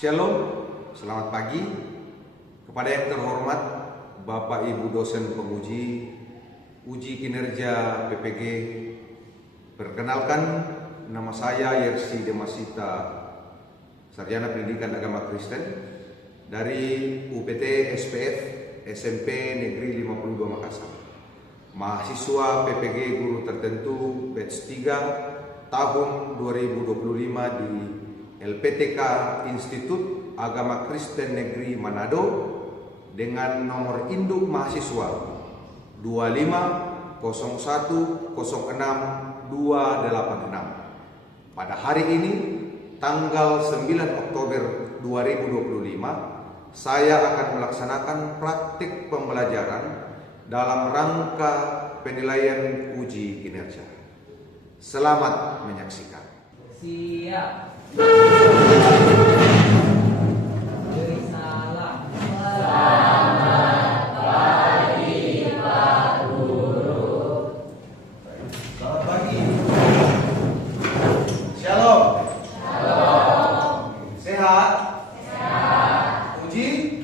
Shalom, selamat pagi kepada yang terhormat Bapak Ibu dosen penguji uji kinerja PPG. Perkenalkan, nama saya Yersi Demasita, Sarjana Pendidikan Agama Kristen dari UPT SPF SMP Negeri 52 Makassar. Mahasiswa PPG Guru Tertentu batch 3 tahun 2025 di LPTK Institut Agama Kristen Negeri Manado dengan nomor induk mahasiswa 2501060286. Pada hari ini, tanggal 9 Oktober 2025, saya akan melaksanakan praktik pembelajaran dalam rangka penilaian uji kinerja. Selamat menyaksikan. Siap. Salam. Selamat pagi, Pak Guru. Selamat pagi. Shalom. Shalom. Sehat? Sehat. Uji?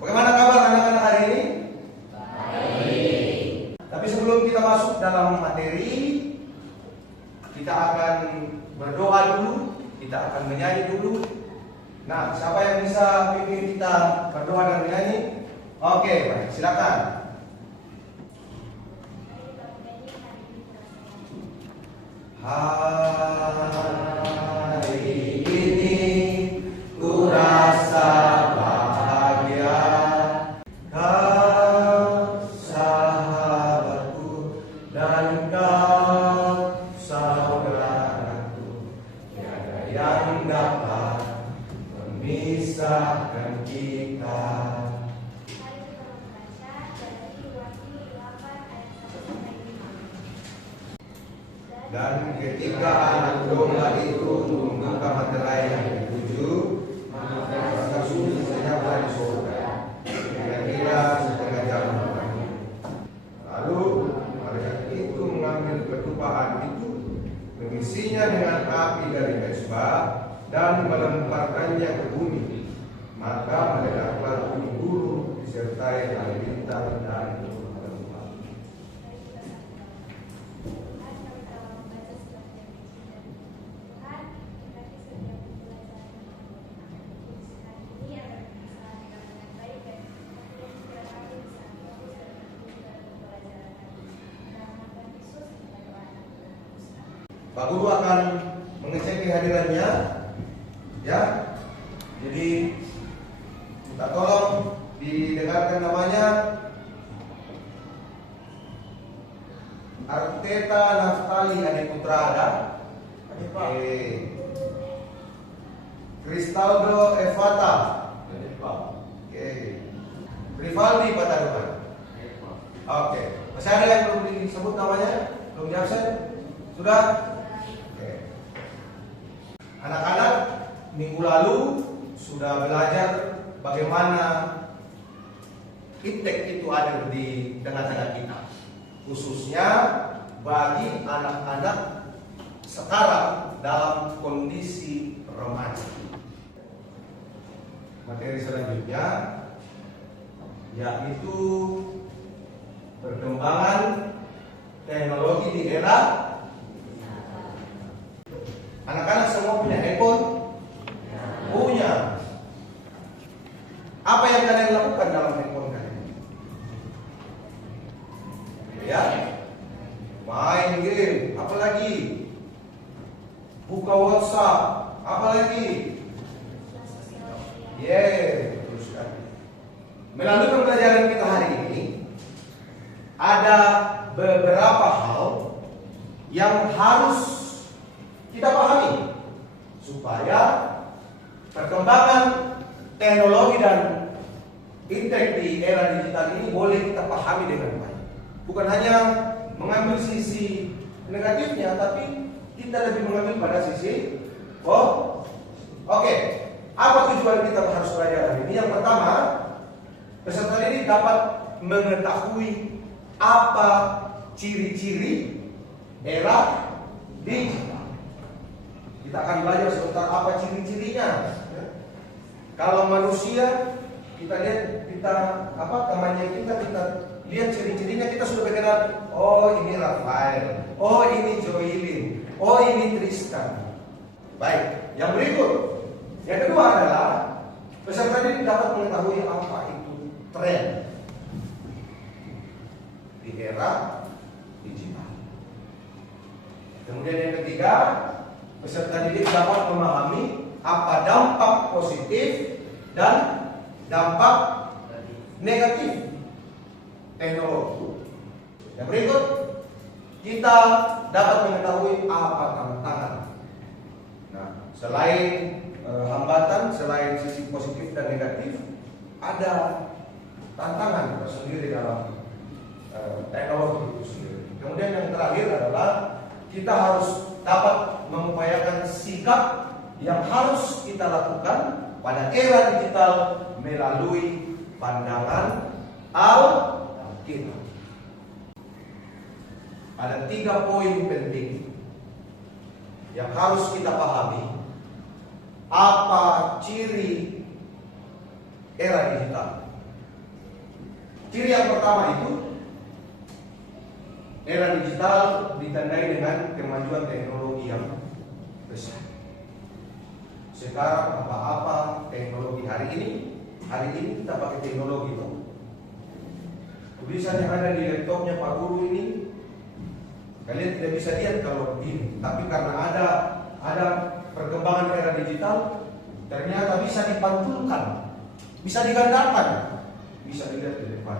Bagaimana kabar anak-anak hari ini? Baik. Tapi sebelum kita masuk dalam materi, kita akan berdoa dulu, kita akan menyanyi dulu. Nah, siapa yang bisa pimpin kita berdoa dan menyanyi? Oke, baik, silakan. Hari ini ku rasa bahagia, kau sahabatku dan kau saudaraku, tiada yang dapat memisahkan kita. Dan ketika anak domba itu membuka materai yang ketujuh, maka sunyi senyaplah di surga, kira-kira setengah jam lamanya. Lalu malaikat itu mengambil ketupaan itu, mengisinya dengan api dari mezbah dan melemparkannya ke bumi. Maka meledaklah bumi guru disertai halilintar dan lembah. Pak Guru akan mengecek kehadirannya, ya. Jadi kita tolong didengarkan namanya. Arteta Naftali Adi Putra ada? Oke. Cristaldo Evata. Oke. Rivaldi Patadukan. Oke. Masih ada yang belum disebut namanya? Belum di absen? Sudah? Anak-anak minggu lalu sudah belajar bagaimana iptek itu ada di tengah-tengah kita, khususnya bagi anak-anak sekarang dalam kondisi remaja. Materi selanjutnya yaitu perkembangan teknologi di era. Anak-anak semua punya handphone? Punya. Apa yang kalian lakukan dalam handphone kalian? Ya, main game. Apalagi? Buka WhatsApp. Apalagi? Terus kan. Melalui pembelajaran kita hari ini, ada beberapa hal yang harus kita pahami supaya perkembangan teknologi dan iptek di era digital ini boleh kita pahami dengan baik. Bukan hanya mengambil sisi negatifnya, tapi kita lebih mengambil pada sisi oke. Apa tujuan kita harus belajar hari ini? Yang pertama, peserta ini dapat mengetahui apa ciri-ciri era digital. Kita akan belajar sebentar apa ciri-cirinya. Kalau manusia kita lihat, kita temannya kita lihat ciri-cirinya, kita sudah kenal. Oh ini Rafael, oh ini Joylin, oh ini Tristan. Baik, yang berikut, yang kedua adalah peserta didik dapat mengetahui apa itu tren di era digital. Kemudian yang ketiga, peserta didik dapat memahami apa dampak positif dan dampak negatif teknologi. Yang berikut, kita dapat mengetahui apa tantangan. Nah, selain hambatan, selain sisi positif dan negatif, ada tantangan tersendiri dalam teknologi itu sendiri. Kemudian yang terakhir adalah kita harus dapat mengupayakan sikap yang harus kita lakukan pada era digital melalui pandangan Alkitab. Ada 3 poin penting yang harus kita pahami. Apa ciri era digital? Ciri yang pertama itu, era digital ditandai dengan kemajuan teknologi yang besar. Sekarang apa-apa teknologi hari ini kita pakai teknologi itu. Tulisan yang ada di laptopnya Pak Guru ini, kalian tidak bisa lihat kalau begini, tapi karena ada perkembangan era digital, ternyata bisa dipantulkan, bisa digandakan, bisa dilihat di depan.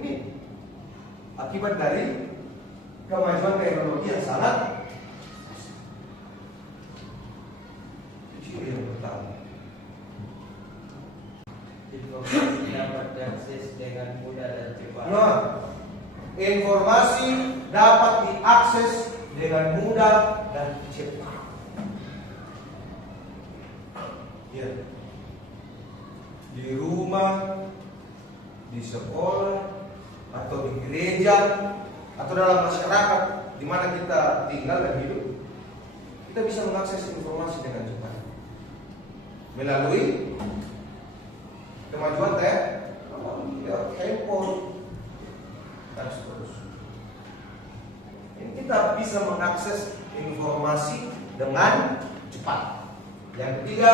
Ini akibat dari kemajuan teknologi yang sangat. Ciri yang pertama, informasi dapat diakses dengan mudah dan cepat. Nah, informasi dapat diakses dengan mudah dan cepat. Ya. Di rumah, di sekolah, atau di gereja, atau dalam masyarakat di mana kita tinggal dan hidup, kita bisa mengakses informasi dengan cepat melalui kemajuan teknologi, handphone, dan seterusnya. Ini kita bisa mengakses informasi dengan cepat. Yang ketiga,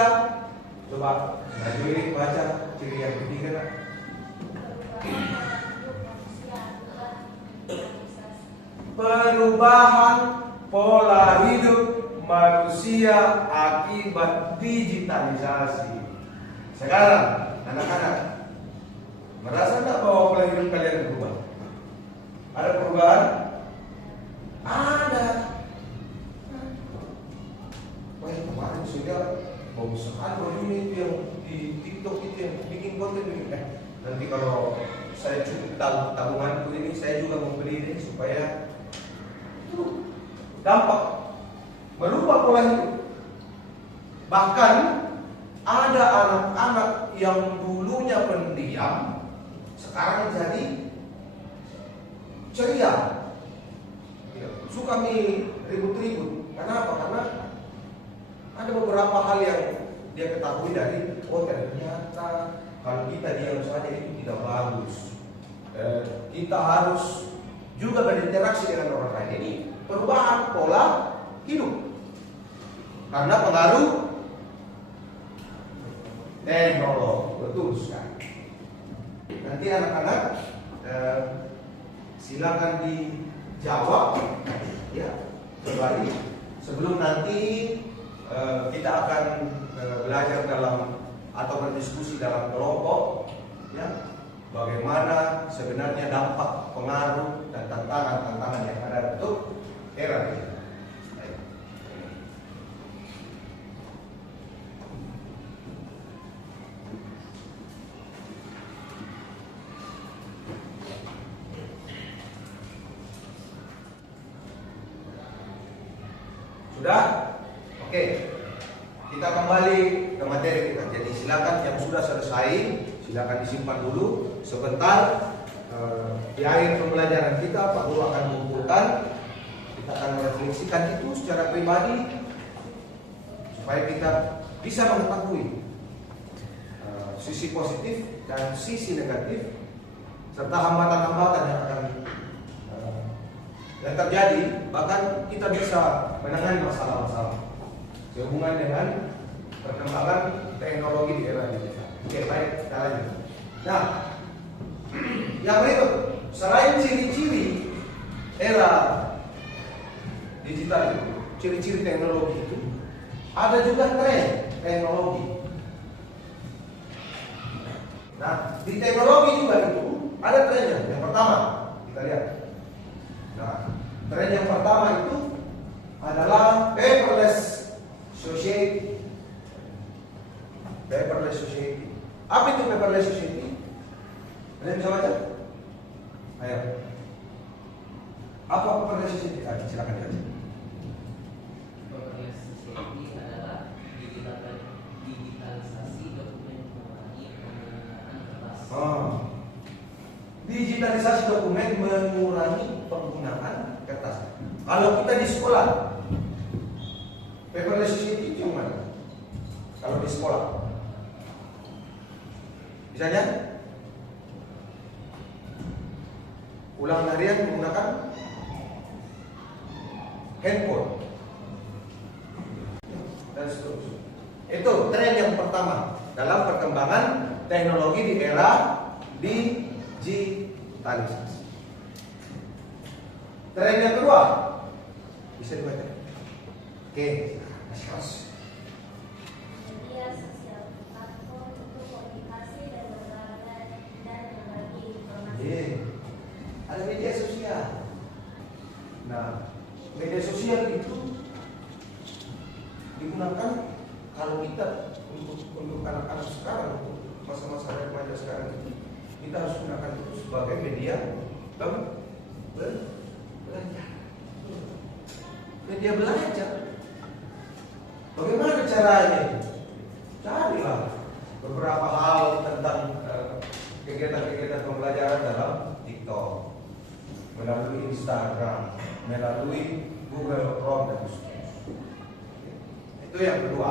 coba Joylin baca ciri yang ketiga. Perubahan pola hidup manusia akibat digitalisasi. Sekarang anak-anak merasa nggak bahwa pola hidup kalian berubah? Ada perubahan? Ada. Wah, kemarin sudah mau sekali ini itu yang di TikTok itu yang bikin konten ini. Nanti kalau saya cukup tabunganku ini, saya juga mau beli ini supaya dampak merubah pola hidup. Bahkan ada anak-anak yang dulunya pendiam sekarang jadi ceria, suka ribut-ribut. Kenapa? Karena ada beberapa hal yang dia ketahui dari, oh ternyata kalau kita diam saja itu tidak bagus. Kita harus juga berinteraksi dengan orang lain. Ini perubahan pola hidup karena pengaruh teknologi. Betul sekali. Nanti anak-anak silakan dijawab ya kembali sebelum nanti kita akan belajar dalam atau berdiskusi dalam kelompok ya bagaimana sebenarnya dampak, pengaruh dan tantangan-tantangan yang ada untuk era ini. Sudah? Oke. Kita kembali ke materi kita. Jadi silakan yang sudah selesai, silakan disimpan dulu sebentar. Di akhir pembelajaran kita, Pak Guru akan mengumpulkan. Kita akan merefleksikan itu secara pribadi supaya kita bisa mengetahui sisi positif dan sisi negatif serta hambatan-hambatan yang akan yang terjadi, bahkan kita bisa menangani masalah-masalah sehubungan dengan perkembangan teknologi di era digital. Oke, baik, kita lanjut. Nah, yang berikut, selain ciri-ciri era digital itu, ciri-ciri teknologi itu, ada juga tren teknologi. Nah, di teknologi juga itu ada trennya. Yang pertama, kita lihat. Nah, tren yang pertama itu adalah paperless society. Paperless society. Apa itu paperless society? Ada yang bisa baca? Ayo. Apa paperless society? Silakan baca. Paperless society adalah digitalisasi dokumen mengurangi penggunaan kertas. Digitalisasi dokumen mengurangi penggunaan kertas. Kalau kita di sekolah, paperless society itu yang mana? Kalau di sekolah, misalnya ulangan harian menggunakan handphone dan seterusnya. Itu tren yang pertama dalam perkembangan teknologi di era digitalisasi. Tren yang kedua bisa dibaca. Oke, kasih. Media sosial, platform untuk komunikasi dan berbagi informasi. Ada media sosial. Nah, media sosial itu digunakan kalau kita untuk anak-anak sekarang, untuk masa-masa remaja sekarang itu, kita harus gunakan itu sebagai media belajar. Media belajar. Bagaimana caranya? Carilah beberapa hal tentang kegiatan-kegiatan pembelajaran dalam TikTok, melalui Instagram, melalui Google Chrome dan seterusnya. Itu yang kedua.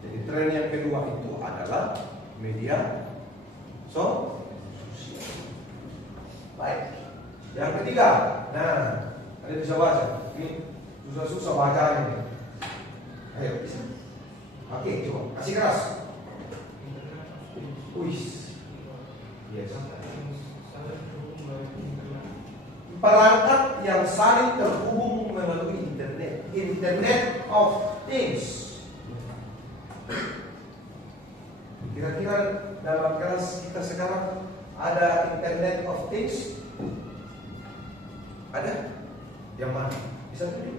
Jadi tren yang kedua itu adalah media sosial. Baik. Yang ketiga, nah, ada bisa baca. Ini susah-susah bacanya ini. Ayo, bisa. Oke, coba kasih keras. Yes. Perangkat yang saling terhubung melalui internet, Internet of Things. Kira-kira dalam kelas kita sekarang ada Internet of Things? Ada? Yang mana? Bisa tulis?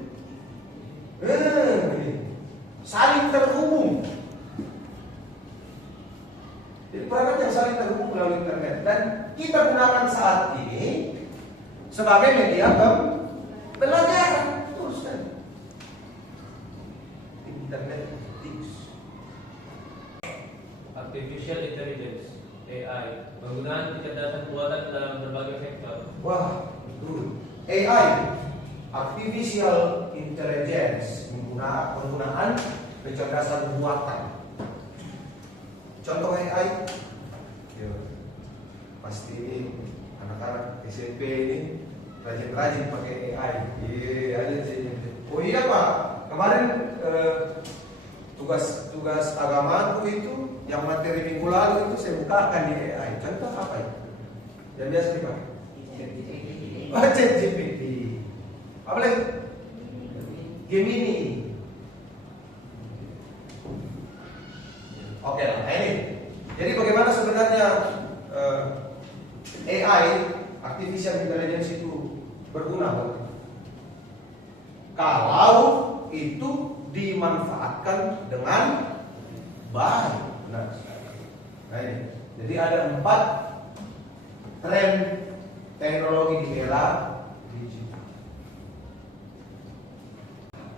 Saling terhubung. Jadi perangkat yang saling terhubung melalui internet dan kita gunakan saat ini sebagai media pembelajaran. Teruskan. Internet of Things. Artificial Intelligence (AI), penggunaan kecerdasan buatan dalam berbagai sektor. Wah, betul. AI, Artificial Intelligence, penggunaan kecerdasan buatan. Contoh AI, pasti ini anak-anak SMP ini rajin-rajin pakai AI. Oh iya Pak, kemarin tugas agamaku itu yang materi minggu lalu itu saya bukakan di AI. Contoh apa itu? Yang biasa dipakai? ChatGPT. Apa lagi? Gemini. Oke lah, ini. Jadi bagaimana sebenarnya AI, Artificial Intelligence itu berguna? Kalau itu dimanfaatkan dengan baik. Nah ini. Jadi ada 4 tren teknologi di era digital.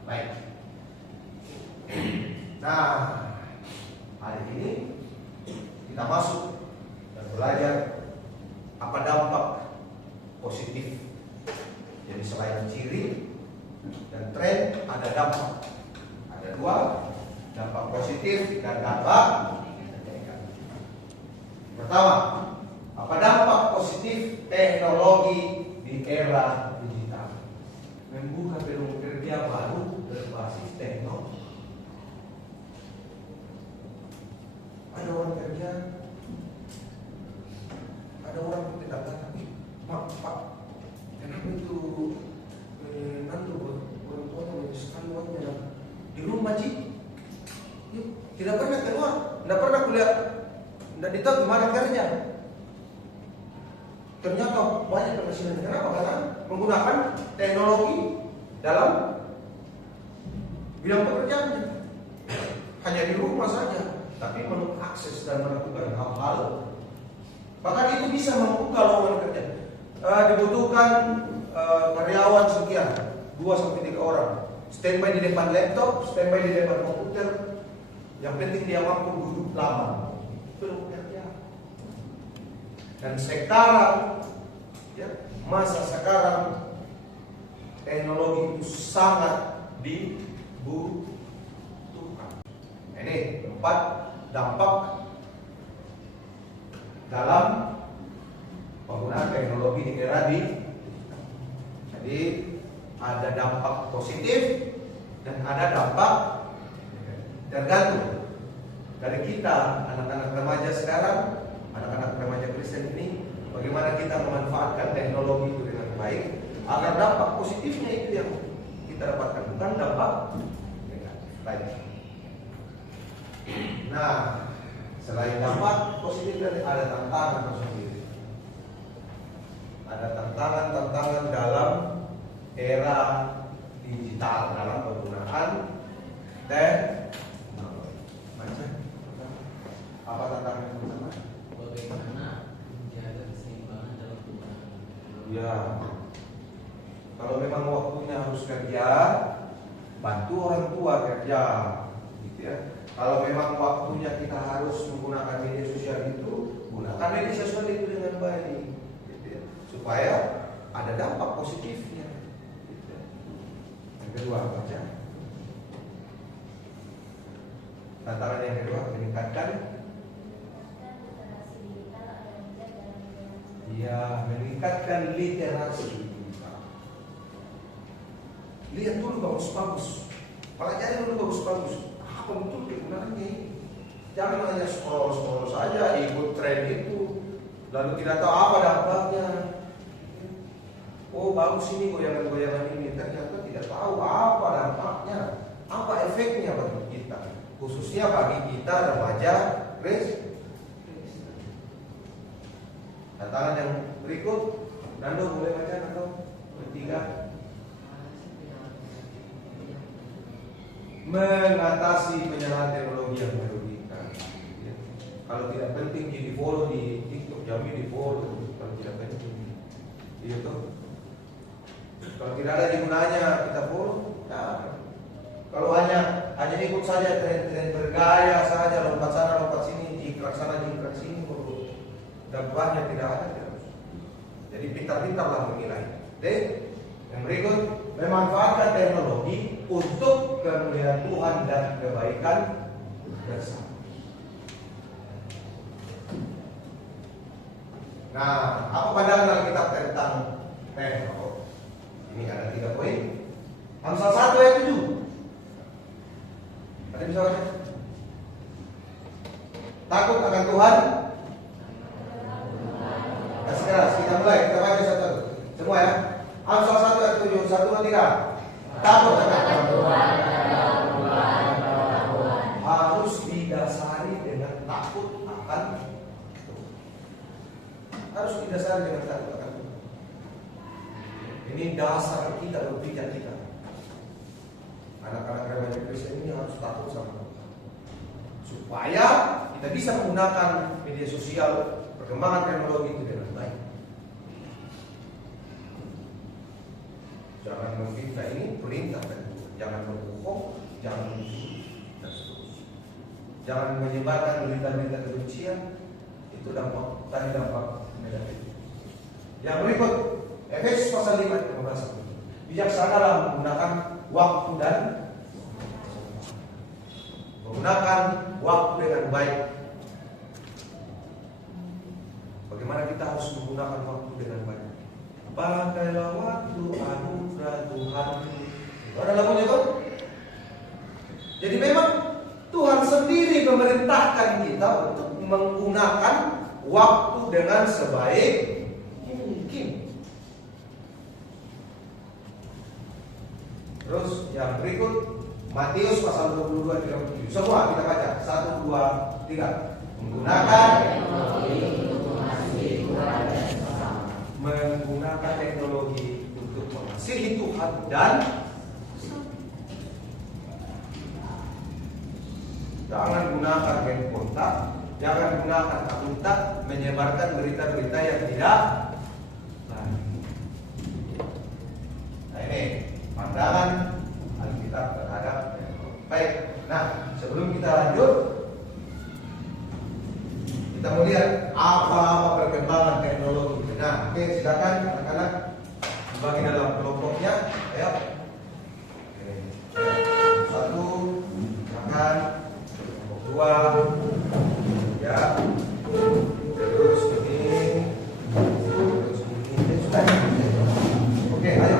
Baik. Nah, hari ini kita masuk dan belajar apa dampak positif. Jadi selain ciri dan tren, ada dampak. Ada 2, dampak positif dan dampak negatif. Pertama, apa dampak positif teknologi di era digital? Membuka peluang kerja baru berbasis teknologi. Ada orang kerja, ada orang yang tidak datang. Pak, kenapa itu nanti orang tua sekali uangnya di rumah Ci? Tidak pernah keluar, tidak pernah kuliah, tidak ditahu gimana kerja. Ternyata banyak penghasilan. Kenapa? Karena menggunakan teknologi dalam bidang pekerjaannya. Hanya di rumah saja, tapi mengakses dan melakukan hal-hal. Bahkan itu bisa membuka lowongan kerja. Dibutuhkan karyawan sekian, 2-3 orang. Standby di depan laptop, standby di depan komputer. Yang penting dia mampu duduk lama. Itu kerja. Dan sekarang, ya, masa sekarang teknologi itu sangat dibutuhkan. Ini 4 dampak dalam penggunaan teknologi di era digital. Jadi ada dampak positif dan ada dampak tergantung dari kita, anak-anak remaja sekarang, anak-anak remaja Kristen ini, bagaimana kita memanfaatkan teknologi itu dengan baik agar dampak positifnya itu yang kita dapatkan, bukan dampak negatif lain. Nah, selain dampak positif tadi ada tantangan tersendiri. Ada tantangan-tantangan dalam era digital dalam penggunaan teknologi. Apa tantangan yang pertama? Bagaimana menjaga keseimbangan dalam penggunaan teknologi? Ya, kalau memang waktunya harus kerja, bantu orang tua kerja, gitu ya. Kalau memang waktunya kita harus menggunakan media sosial itu, gunakan media sosial itu dengan baik, gitu ya. Supaya ada dampak positifnya. Gitu ya. Yang kedua, baca. Tantangan yang kedua, meningkatkan. Ya, meningkatkan literasi digital. Lihat dulu bagus-bagus, pelajari dulu bagus-bagus. Apa betul kegunaannya ini? Jangan hanya scroll saja, ikut tren itu, lalu tidak tahu apa dampaknya. Oh bagus ini goyangan-goyangan ini, ternyata tidak tahu apa dampaknya, apa efeknya bagi kita, khususnya bagi kita remaja Kristen. Tantangan yang berikut, Nando boleh baca Nando? Ketiga, mengatasi penyalahan teknologi yang merugikan. Kalau tidak penting di follow di TikTok, jangan di follow. Kalau tidak penting, iya tuh. Kalau tidak ada gunanya kita follow, ya. Kalau hanya ikut saja tren-tren bergaya saja, lompat sana lompat sini, jingkrak sana jingkrak sini, dampaknya tidak ada terus. Jadi pintar-pintarlah menilai. Oke? Yang berikut, memanfaatkan teknologi untuk kemuliaan Tuhan dan kebaikan bersama. Nah, apa pandangan Alkitab tentang teknologi? Ini ada 3 poin. Amsal 1 ayat 7. Ada bisa baca? Takut akan Tuhan. Kasih keras, kita mulai, kita baca satu. Semua ya. Amsal 1 ayat 7, 1, 2, 3. Takut akan Tuhan. Harus didasari dengan takut akan Tuhan. Harus didasari dengan takut akan Tuhan. Ini dasar kita berpikir kita. Anak-anak remaja Kristen ini harus takut sama Tuhan, supaya kita bisa menggunakan media sosial, perkembangan teknologi itu dengan baik. Jangan memfitnah, ini perintah kan? Jangan berbohong, jangan mencuri, dan seterusnya. Jangan menyebarkan berita-berita kebencian, itu dampak negatif. Yang berikut, Efesus pasal 5 ayat 15. Bijaksanalah menggunakan waktu dan menggunakan waktu dengan baik. Bagaimana kita harus menggunakan waktu dengan baik. Pakailah waktu anugerah Tuhan. Ada lagunya tuh. Jadi memang Tuhan sendiri memerintahkan kita untuk menggunakan waktu dengan sebaik mungkin. Terus yang berikut Matius pasal 22:37. Semua kita baca. 1, 2, 3. Menggunakan teknologi untuk mengasihi Tuhan dan jangan gunakan handphone tak, jangan gunakan akuntat menyebarkan berita-berita yang tidak baik. Nah ini pandangan Alkitab terhadap baik. Nah sebelum kita lanjut, kita mau lihat apa perkembangan teknologi. Nah, oke, silakan anak-anak bagi dalam kelompoknya. Ayo. Oke. 1, silakan. Kelompok 2. Ya. Terus ini. Terus ini. Sudah. Oke, ayo.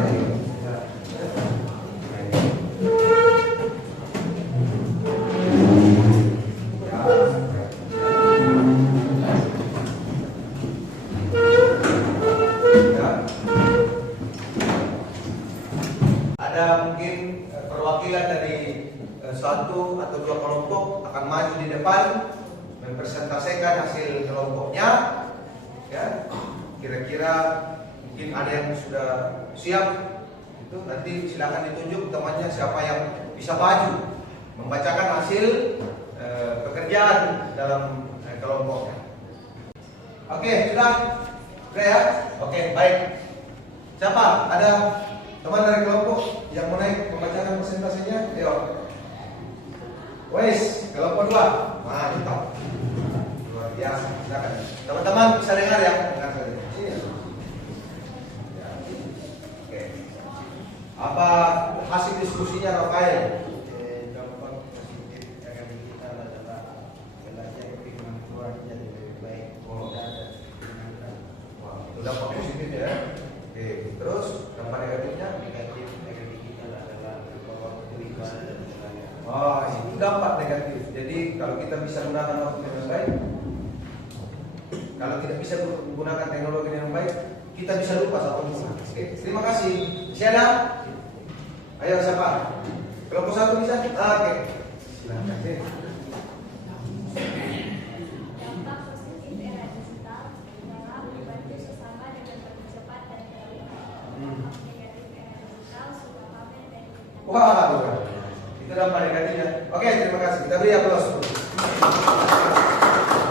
Ya. Ada mungkin perwakilan dari 1 atau 2 kelompok akan maju di depan mempresentasikan hasil kelompoknya. Ya, kira-kira mungkin ada yang sudah siap. Itu nanti silakan ditunjuk temannya siapa yang bisa maju membacakan hasil pekerjaan dalam kelompoknya. Oke, sudah? Sudah ya? Oke, baik. Siapa? Ada teman dari kelompok yang mau naik membacakan presentasinya? Ayo. Wes, kelompok 2. Mantap. Luar biasa. Silakan. Teman-teman bisa dengar ya? Dengar saja. Sini. Ya. Oke. Apa hasil diskusinya Rafael? Dampak positif akan digital adalah belajar firman Tuhan jadi lebih baik. Wah, itu dampak positif ya. Oke, terus dampak negatifnya? Negatif akan digital adalah bahwa ibadah dan sebagainya. Oh, itu dampak negatif. Jadi kalau kita bisa menggunakan waktu dengan baik, kalau tidak bisa menggunakan teknologi dengan baik, kita bisa lupa satu hal. Oke, terima kasih. Masih ada? Ayo siapa? Kelompok 1 bisa? Oke. Silakan. Dampak positif era digital adalah membantu sesama dengan mempercepat dan terlihat. Dampak negatif era digital sudah pamer dan Wah, itu dampak negatifnya. Oke, terima kasih. Kita beri aplaus.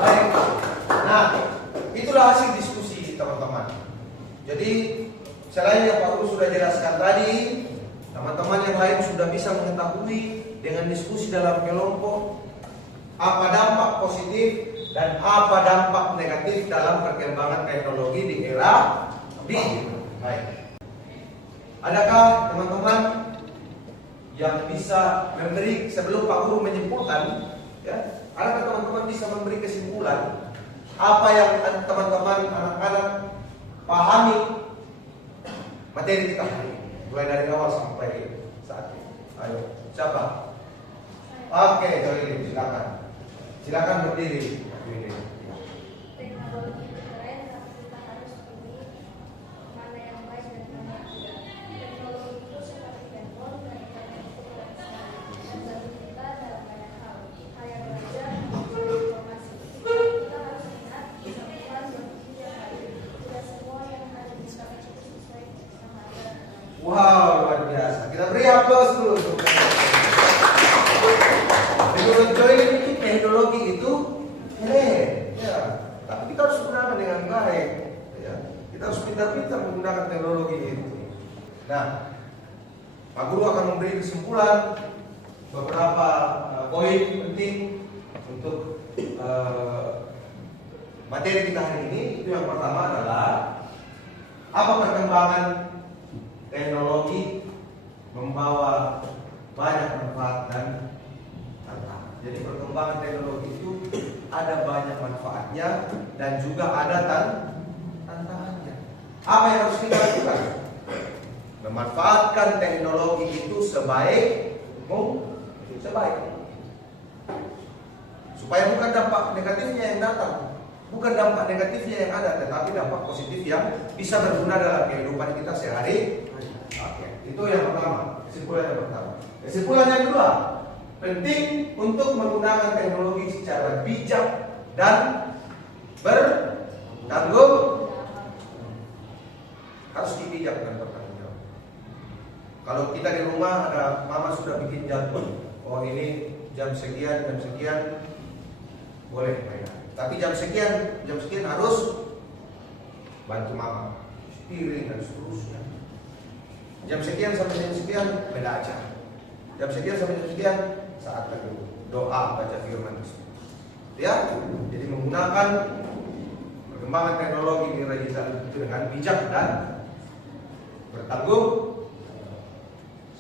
Baik. Nah, itulah hasil diskusi teman-teman. Jadi selain yang Pak Guru sudah jelaskan tadi, teman-teman yang lain sudah bisa mengetahui dengan diskusi dalam kelompok apa dampak positif dan apa dampak negatif dalam perkembangan teknologi di era digital. Baik. Adakah teman-teman yang bisa memberi sebelum Pak Guru menyimpulkan, ya? Adakah teman-teman bisa memberi kesimpulan apa yang teman-teman anak-anak pahami materi kita hari ini, mulai dari awal sampai saat ini? Ayo, siapa? Oke, Jolini, silakan. Silakan berdiri. teknologi itu keren, tapi kita harus pilih mana yang baik dan mana yang tidak. Teknologi itu seperti handphone dan internet itu keren sekali. Membantu kita dalam banyak hal. Kayak belajar, informasi. Kita harus ingat, semua yang tidak baik. Tidak semua yang ada di sekolah itu sesuai sama ada. Wow, luar biasa. Kita beri aplaus dulu. Menurut Joy, teknologi itu keren, ya. Tapi kita harus gunakan dengan baik, ya. Kita harus pintar-pintar menggunakan teknologi itu. Nah, Pak Guru akan memberi kesimpulan beberapa poin penting untuk materi kita hari ini. Itu yang pertama adalah apa perkembangan teknologi membawa banyak manfaat dan tantangan. Jadi perkembangan teknologi itu ada banyak manfaatnya dan juga ada tantangannya. Apa yang harus kita lakukan? Memanfaatkan teknologi itu sebaik mungkin. Supaya bukan dampak negatifnya yang datang, bukan dampak negatifnya yang ada, tetapi dampak positif yang bisa berguna dalam kehidupan kita sehari. Oke, itu yang pertama. Kesimpulan yang pertama. Kesimpulan yang kedua, penting untuk menggunakan teknologi secara bijak dan bertanggung. Harus bijak dan bertanggung jawab. Kalau kita di rumah ada mama sudah bikin jadwal, oh ini jam sekian boleh mainan. Tapi jam sekian harus bantu mama piring dan seterusnya. Jam sekian sampai jam sekian belajar. Jam sekian sampai jam sekian saat teduh, doa, baca firman Tuhan. Ya, jadi menggunakan perkembangan teknologi di digital itu dengan bijak dan bertanggung.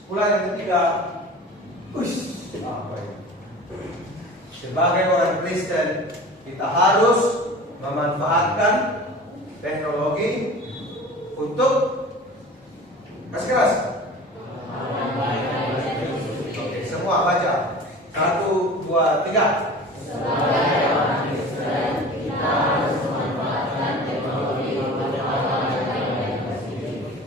Sekolah yang ketiga, apa ini? Sebagai orang Kristen, kita harus memanfaatkan teknologi untuk keras. Oke, semua baca. 1, 2, 3. Sebagai orang Kristen, kita harus memanfaatkan teknologi untuk hal-hal yang positif.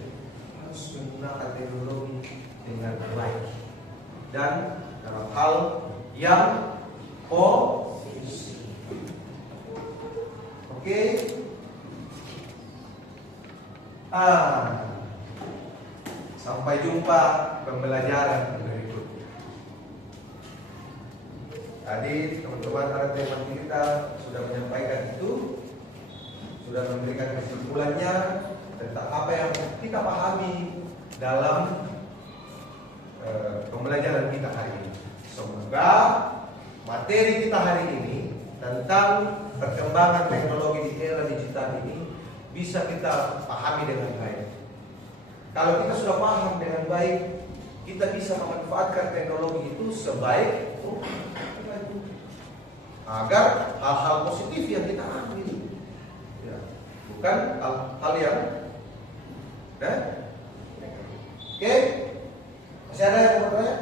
Harus menggunakan teknologi dengan baik dan dalam hal yang positif. Oke. Sampai jumpa pembelajaran berikutnya. Tadi teman-teman para teman kita sudah menyampaikan itu, sudah memberikan kesimpulannya tentang apa yang kita pahami dalam pembelajaran kita hari ini. Semoga materi kita hari ini tentang perkembangan teknologi di era digital ini bisa kita pahami dengan baik. Kalau kita sudah paham dengan baik, kita bisa memanfaatkan teknologi itu sebaik agar hal-hal positif yang kita ambil, ya, bukan hal yang Oke, masih ada yang mau bertanya?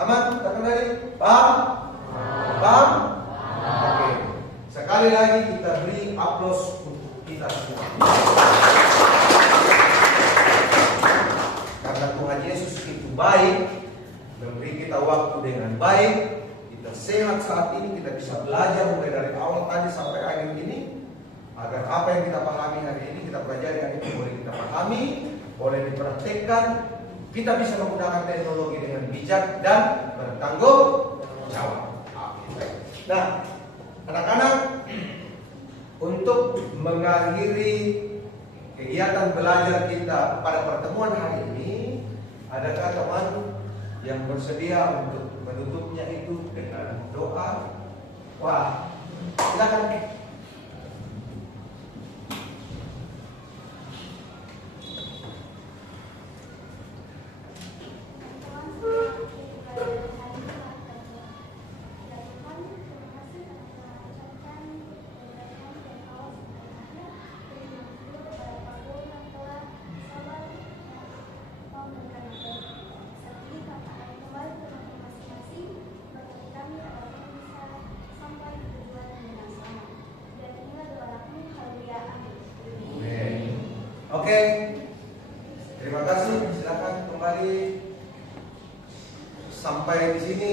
Aman? Tak kendali? Paham? Paham? Oke. Sekali lagi kita beri aplaus untuk kita semua. Karena Tuhan Yesus itu baik, memberi kita waktu dengan baik, kita sehat saat ini, kita bisa belajar mulai dari awal tadi sampai akhir ini, agar apa yang kita pahami hari ini, kita pelajari hari ini, boleh kita pahami, boleh dipraktekkan, kita bisa menggunakan teknologi dengan bijak dan bertanggung jawab. Nah, anak-anak, untuk mengakhiri kegiatan belajar kita pada pertemuan hari ini, adakah teman yang bersedia untuk menutupnya itu dengan doa? Wah, silakan. Oke, terima kasih. Silakan kembali. Sampai di sini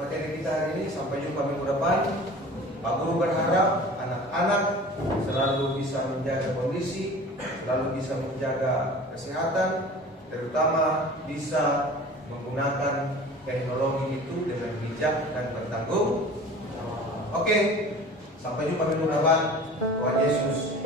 materi kita hari ini. Sampai jumpa minggu depan. Pak Guru berharap anak-anak selalu bisa menjaga kondisi, selalu bisa menjaga kesehatan, terutama bisa menggunakan teknologi itu dengan bijak dan bertanggung. Oke, sampai jumpa minggu depan. Tuhan Yesus